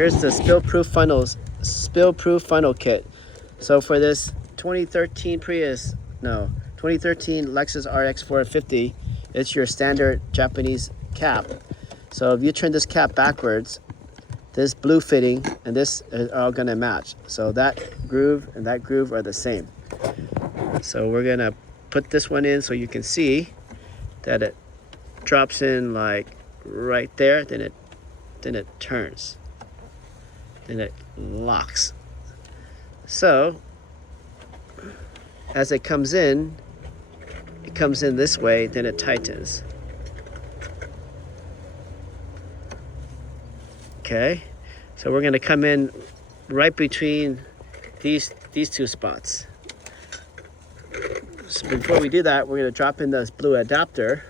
Here's the spill-proof funnel kit. So for this 2013 Lexus RX 450, it's your standard Japanese cap. So if you turn this cap backwards, this blue fitting and this are all gonna match. So that groove and that groove are the same. So we're gonna put this one in so you can see that it drops in like right there, then it turns, then it locks. So as it comes in this way, then it tightens. Okay, so we're going to come in right between these two spots. So before we do that, we're going to drop in this blue adapter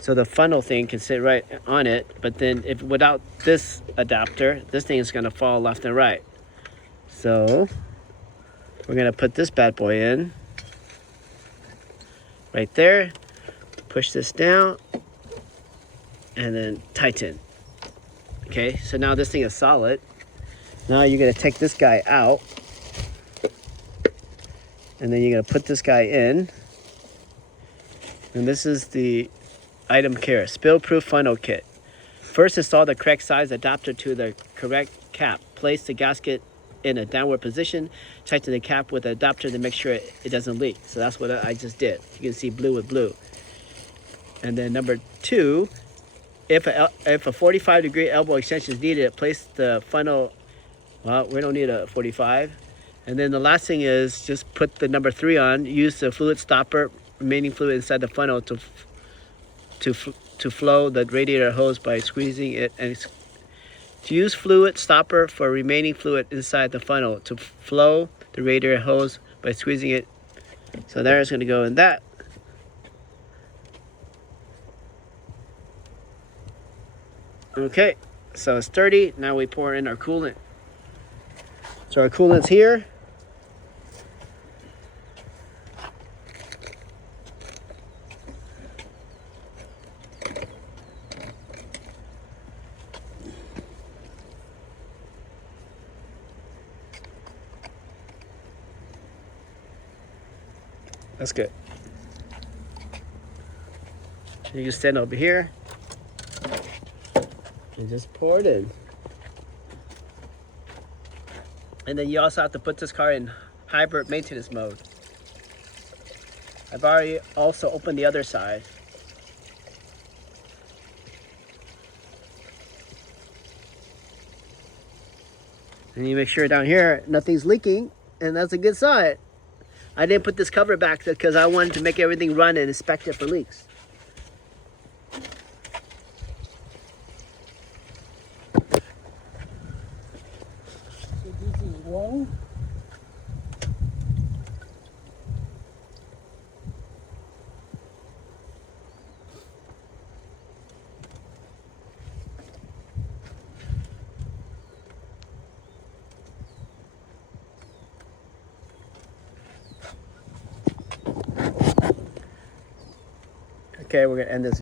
so the funnel thing can sit right on it. But then if without this adapter, this thing is going to fall left and right. So we're going to put this bad boy in right there, push this down, and then tighten. Okay, so now this thing is solid. Now you're gonna take this guy out, and then you're gonna put this guy in. And this is the item care, spill-proof funnel kit. First, install the correct size adapter to the correct cap. Place the gasket in a downward position. Tighten the cap with the adapter to make sure it doesn't leak. So that's what I just did. You can see blue with blue. And then number two, if a 45-degree elbow extension is needed, place the funnel, well, we don't need a 45. And then the last thing is just put the number 3 on. Use the fluid stopper, remaining fluid inside the funnel to flow the radiator hose by squeezing it. And to use fluid stopper for remaining fluid inside the funnel to flow the radiator hose by squeezing it. So there it's going to go in that. Okay, so it's 30. Now we pour in our coolant. So our coolant's here. That's good. You can stand over here and just pour it in. And then you also have to put this car in hybrid maintenance mode. I've already also opened the other side. And you make sure down here nothing's leaking, and that's a good sign. I didn't put this cover back because I wanted to make everything run and inspect it for leaks. Okay, we're gonna end this